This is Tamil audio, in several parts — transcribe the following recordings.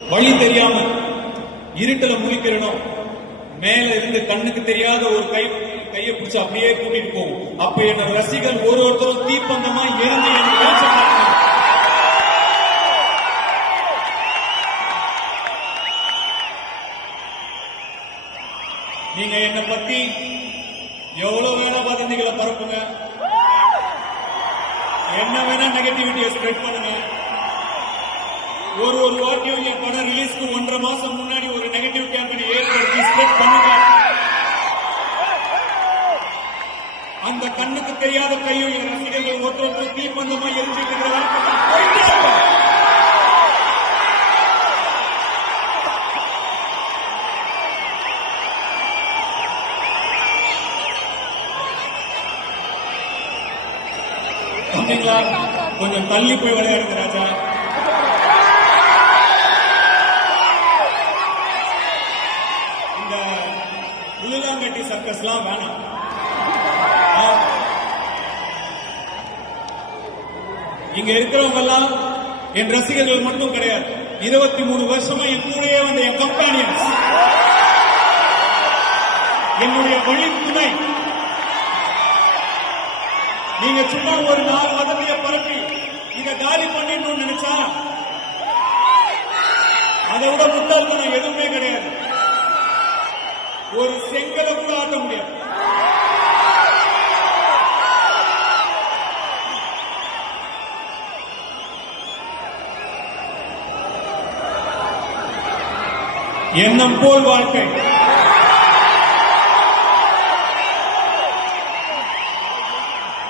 வழி தெரியாம இருட்டுல முழிக்கிறனும் மேல இருந்து கண்ணுக்கு தெரியாத ஒரு கை கையை பிடிச்சு அப்படியே கூட்டிட்டு போகும் அப்ப என்ன ரசிகர் ஒரு ஒருத்தரும் தீப்பந்தமா இருந்து எனக்கு நீங்க என்ன பத்தி எவ்வளவு வேணா வதந்திகளை பரப்புங்க. என்ன வேணா நெகட்டிவிட்டியை ஸ்ப்ரெட் பண்ணுங்க. ஒரு ஒரு வாட்டியும் என் படம் ரிலீஸ்க்கு ஒன்றரை மாசம் முன்னாடி ஒரு நெகட்டிவ் கேம்பெயின் ஏற்படுத்தி ஸ்ப்ரெட் பண்ணுங்க. அந்த கண்ணுக்கு தெரியாத கையும் என் ரசிகர்கள் ஒருத்தர் ஒருத்தர் தீப்பந்தமா எரிஞ்சிட்டு இருக்கிற ஓகேங்களா கொஞ்சம் தள்ளி போய் விளையாடுங்க ராஜா. உளுலாங்கட்டி வேணாம். ஆ. இங்க இருக்கிறவங்க எல்லாம் என் ரசிகர்கள் மட்டும் கிடையாது. இருபத்தி மூணு வருஷமா என் கூடயே வந்த என் கம்பானியன்ஸ் என்னுடைய வழி துணை. நீங்க சும்மா ஒரு நாலு வதவிய பரப்பி இத காலி பண்ணிடணும்னு நினைச்சா அதை விட முட்டாள்தனம் எதுவுமே கிடையாது. ஒரு செங்கலை கூட ஆட்ட முடியாது. எண்ணம் போல் வாழ்க்கை.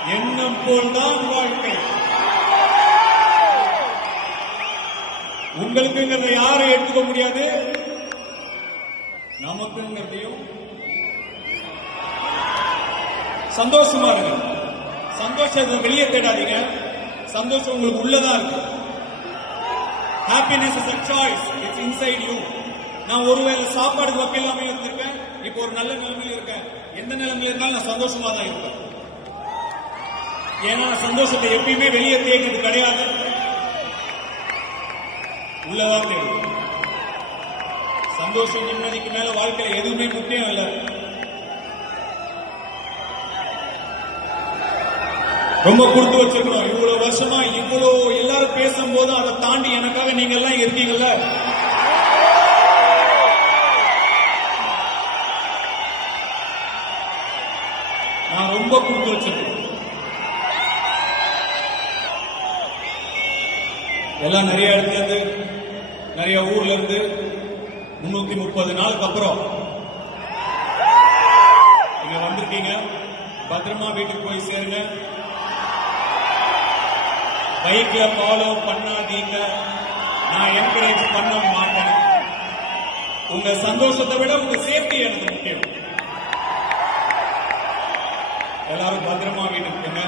எண்ணம் போல் தான் வாழ்க்கை. உங்களுக்குங்கிறத யாரும் எடுத்துக்க முடியாது. நமக்குங்கிறதையும் சந்தோஷமா இருங்க. சந்தோஷத்தை வெளியே தேடாதீங்க. சந்தோஷம் உங்களுக்கு உள்ளதா இருக்கு. Happiness is choice it's inside you நான் ஒருவேளை சாப்பாடுக்கு வக்க இல்லாமல் இருந்திருக்கேன் இப்போ ஒரு நல்ல நிலைமையில இருக்கேன். எந்த நிலைமையில இருந்தாலும் நான் சந்தோஷமா தான் இருப்பேன். ஏன்னா சந்தோஷத்தை எப்பயுமே வெளியே தேடினது கிடையாது. உள்ளதான் தேடும் சந்தோஷம் நிம்மதிக்கு மேல வாழ்க்கையில எதுவுமே முக்கியம் இல்ல. ரொம்ப கொடுத்து வச்சிருக்கணும். இவ்வளவு வருஷமா இவ்வளவு எல்லாரும் பேசும்போது அதை தாண்டி எனக்காக நீங்க எல்லாம் இருக்கீங்கல்ல? நான் ரொம்ப கொடுத்து வச்சிருக்கேன் எல்லாம் நிறைய இடத்துல இருந்து நிறைய ஊர்ல இருந்து முன்னூத்தி முப்பது நாளுக்கு அப்புறம் நீங்க வந்திருக்கீங்க. பத்திரமா வீட்டுக்கு போய் சேருங்க. பைக்ல ஃபாலோ பண்ணாதீங்க. நான் என்கரேஜ் பண்ண மாட்டேன். உங்க சந்தோஷத்தை விட உங்க சேஃப்டி எனக்கு முக்கியம். எல்லாரும் பத்திரமா வீட்டுக்கு போங்க.